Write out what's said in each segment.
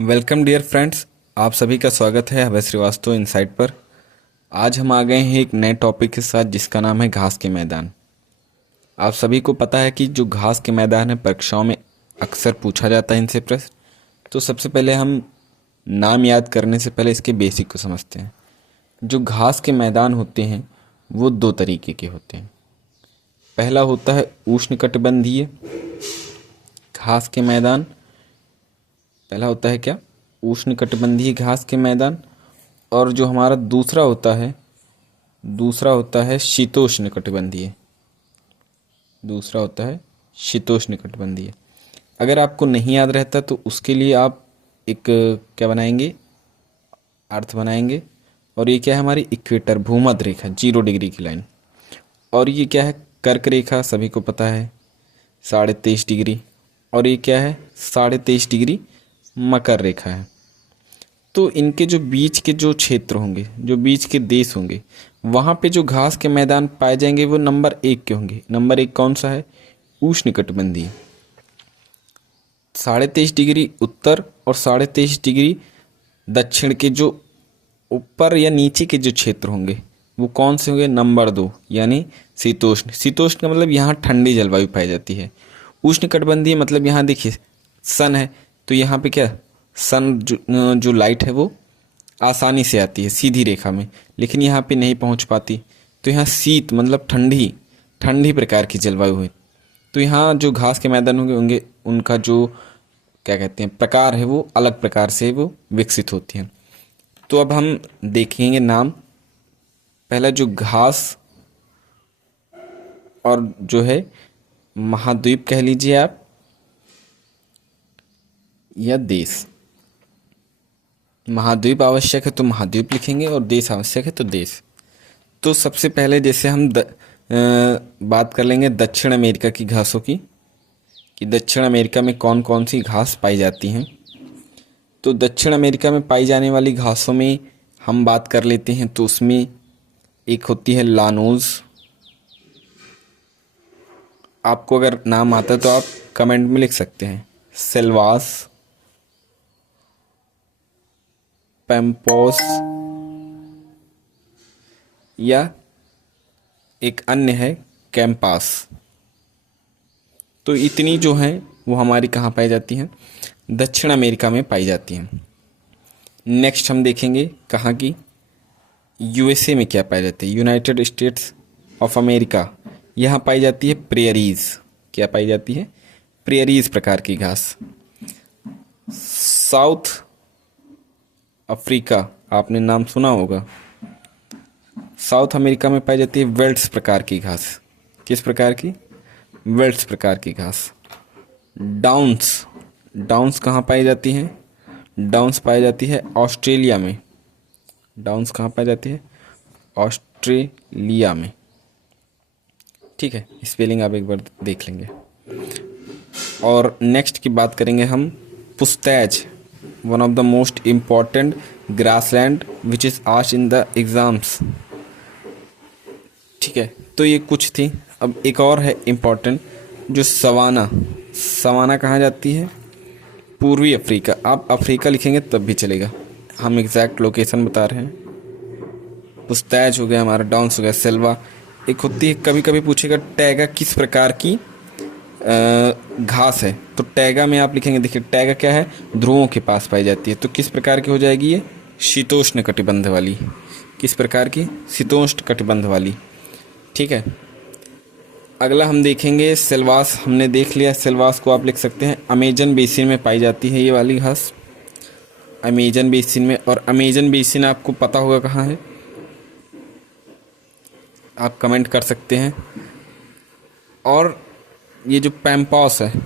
Welcome dear friends, आप सभी का स्वागत है अभय श्रीवास्तव इनसाइट पर। आज हम आ गए हैं एक नए टॉपिक के साथ जिसका नाम है घास के मैदान। आप सभी को पता है कि जो घास के मैदान है परीक्षाओं में अक्सर पूछा जाता है इनसे प्रश्न। तो सबसे पहले हम नाम याद करने से पहले इसके बेसिक को समझते हैं। जो घास के मैदान होते हैं वो दो तरीके के होते हैं। पहला होता है उष्णकटिबंधीय घास के मैदान। पहला होता है क्या? उष्णकटिबंधीय घास के मैदान। और जो हमारा दूसरा होता है शीतोष्णकटिबंधीय। दूसरा होता है शीतोष्णकटिबंधीय। अगर आपको नहीं याद रहता तो उसके लिए आप एक क्या बनाएंगे, अर्थ बनाएंगे। और ये क्या है? हमारी इक्वेटर भूमध्य रेखा 0 डिग्री की लाइन। और ये क्या है? कर्क रेखा, सभी को पता है 23.5 डिग्री। और ये क्या है? 23.5 डिग्री मकर रेखा है। तो इनके जो बीच के जो क्षेत्र होंगे, जो बीच के देश होंगे, वहाँ पे जो घास के मैदान पाए जाएंगे वो नंबर 1 के होंगे। नंबर 1 कौन सा है? उष्णकटिबंधीय। 23.5 डिग्री उत्तर और 23.5 डिग्री दक्षिण के जो ऊपर या नीचे के जो क्षेत्र होंगे वो कौन से होंगे? नंबर 2 यानी शीतोष्ण। शीतोष्ण का मतलब यहाँ ठंडी जलवायु पाई जाती है। उष्णकटिबंधीय मतलब यहाँ देखिए सन है, तो यहाँ पे क्या सन जो लाइट है वो आसानी से आती है सीधी रेखा में, लेकिन यहाँ पे नहीं पहुँच पाती। तो यहाँ शीत मतलब ठंडी प्रकार की जलवायु है। तो यहाँ जो घास के मैदान होंगे उनका जो क्या कहते हैं प्रकार है वो अलग प्रकार से वो विकसित होती हैं। तो अब हम देखेंगे नाम। पहला जो घास और जो है महाद्वीप कह लीजिए आप या देश। महाद्वीप आवश्यक है तो महाद्वीप लिखेंगे और देश आवश्यक है तो देश। तो सबसे पहले जैसे हम बात कर लेंगे दक्षिण अमेरिका की घासों की, कि दक्षिण अमेरिका में कौन कौन सी घास पाई जाती हैं। तो दक्षिण अमेरिका में पाई जाने वाली घासों में हम बात कर लेते हैं। तो उसमें एक होती है लानोज। आपको अगर नाम आता है तो आप कमेंट में लिख सकते हैं। सेल्वास, पैम्पोस या एक अन्य है कैंपास। तो इतनी जो है वो हमारी कहाँ पाई जाती हैं? दक्षिण अमेरिका में पाई जाती हैं। नेक्स्ट हम देखेंगे कहाँ की? यूएसए में क्या पाई जाती है? United states of America. यहाँ पाई जाती है प्रेयरीज। क्या पाई जाती है? प्रेयरीज प्रकार की घास। साउथ अफ्रीका, आपने नाम सुना होगा। साउथ अमेरिका में पाई जाती है वेल्ट्स प्रकार की घास। किस प्रकार की? वेल्ट्स प्रकार की घास। डाउन्स कहाँ पाई जाती हैं? डाउन्स पाई जाती है ऑस्ट्रेलिया में। डाउन्स कहाँ पाई जाती है? ऑस्ट्रेलिया में। ठीक है, स्पेलिंग आप एक बार देख लेंगे। और नेक्स्ट की बात करेंगे हम Pusztas, one of the most important grassland which is asked in the exams. ठीक है, तो ये कुछ थी। अब एक और है इम्पॉर्टेंट, जो सवाना कहाँ जाती है? पूर्वी अफ्रीका। आप अफ्रीका लिखेंगे तब भी चलेगा, हम एग्जैक्ट लोकेशन बता रहे हैं। पुस्तैज हो गया हमारा, डाउन्स हो गया, सेल्वा। एक होती है, कभी कभी पूछेगा टैगा किस प्रकार की घास है। तो टैगा में आप लिखेंगे, देखिए टैगा क्या है? ध्रुवों के पास पाई जाती है। तो किस प्रकार की हो जाएगी ये? शीतोष्ण कटिबंध वाली। किस प्रकार की? शीतोष्ण कटिबंध वाली। ठीक है, अगला हम देखेंगे सेल्वास। हमने देख लिया, सेल्वास को आप लिख सकते हैं अमेजन बेसिन में पाई जाती है ये वाली घास, अमेजन बेसिन में। और अमेजन बेसिन आपको पता होगा कहाँ है, आप कमेंट कर सकते हैं। और ये जो पैम्पॉस है,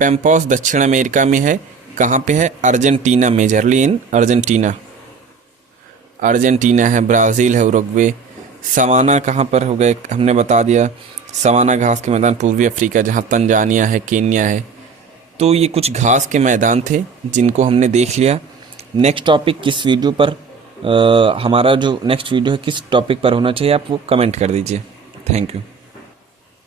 पैम्पॉस दक्षिण अमेरिका में है। कहाँ पे है? अर्जेंटीना, मेजरली इन अर्जेंटीना है, ब्राज़ील है, उरुग्वे। सवाना कहाँ पर हो गए? हमने बता दिया, सवाना घास के मैदान पूर्वी अफ्रीका, जहाँ तंजानिया है, केन्या है। तो ये कुछ घास के मैदान थे जिनको हमने देख लिया। नेक्स्ट टॉपिक किस वीडियो पर हमारा जो नेक्स्ट वीडियो है किस टॉपिक पर होना चाहिए, आप वो कमेंट कर दीजिए। Thank you.